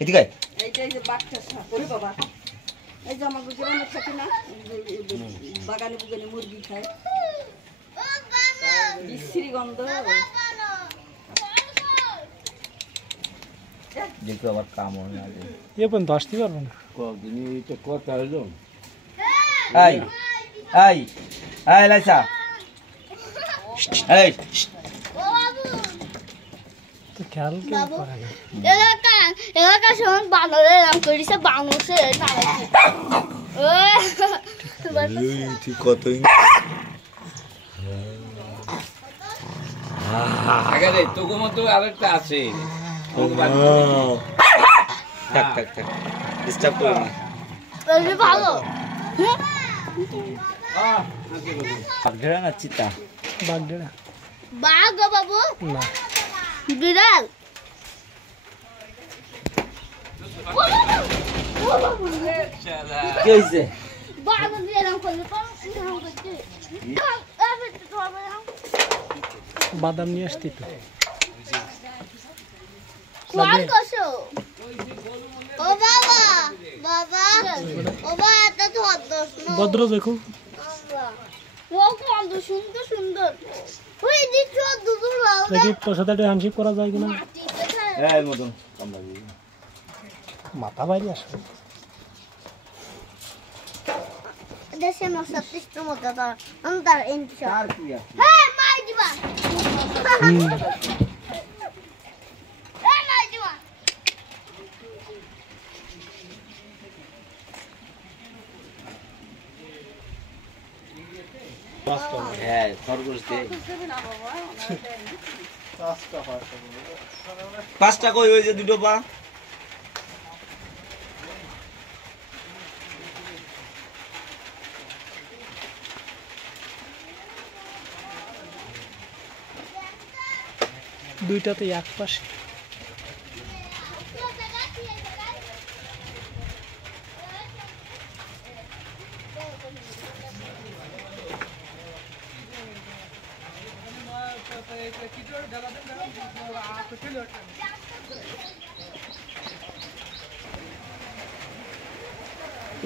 এদিকে এই যে বাচ্চা করে বাবা এই যে আমাদের গ্রামে থাকে না বাগানে বুগানে মুরগি খায় বিশ্রী গন্ধ দেখো আবার কাম হয় না এ পর্যন্ত আসতে পারবো না কদিনই তো কথা হলো এই এই এই লাইসা এই তো খেয়াল কেউ করে না এলাকা সময় বানরের নাম করেছে বানসে ঠিক কতই আগে রে তোকে মতো আরেকটা আছে থাক থাক থাক ডিস্টার্ব করো না ভালো বাগড়া না চিতা বাগডেরা বাঘ গো বাবু না বিড়াল কি হইছে বানর দিয়ে নাম করলে বাদাম নিয়ে আসতি তো কোন কসো ও বাবা বাবা ও বাবা এত তো হদ্দস ভদ্র দেখো ও কত সুন্দর সুন্দর ওই দিচ্ছ দুদুর বাবা দেখি তোর সাথে একটা হ্যান্ডশেক করা যায় কিনা এই মদন কামড়াবি মাথা বাইরে আসবে দেশে মশা তিস্ত্র মতো তার অন্তর ইনশা আর কি আছে হ্যাঁ মাই দিবা হ্যাঁ মাই দিবা হ্যাঁ খরগোশ দে পাঁচটা কই ওই যে দুটো পা দুইটাতে এক পাশে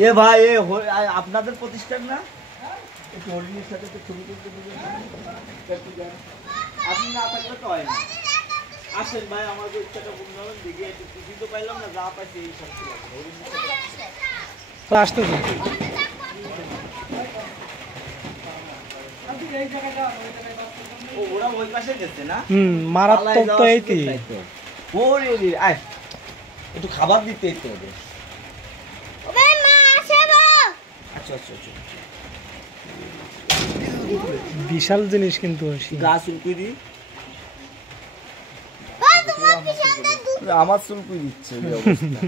এ ভাই এ আপনাদের প্রতিষ্ঠান না একটু হরিণের সাথে তো ছবি তুলতে দিবেন আপনি না থাকলে তো হয় না আসেন ভাই আমার ইচ্ছাটা পূর্ণ হবেন দেখি একটু খুশি তো পাইলাম না যা পাইছি এই সব আসতে ও ওরা ওই পাশে গেছে না মারাত্মক তো এইটি ওরে রে আয় একটু খাবার দিতেই তো হবে ওবে মা আসে গো আচ্ছা আচ্ছা আচ্ছা বিশাল জিনিস কিন্তু গাছ উল্কুই দি বা তোমার পিছনটা আমার চুল কুই দিচ্ছে এই অবস্থা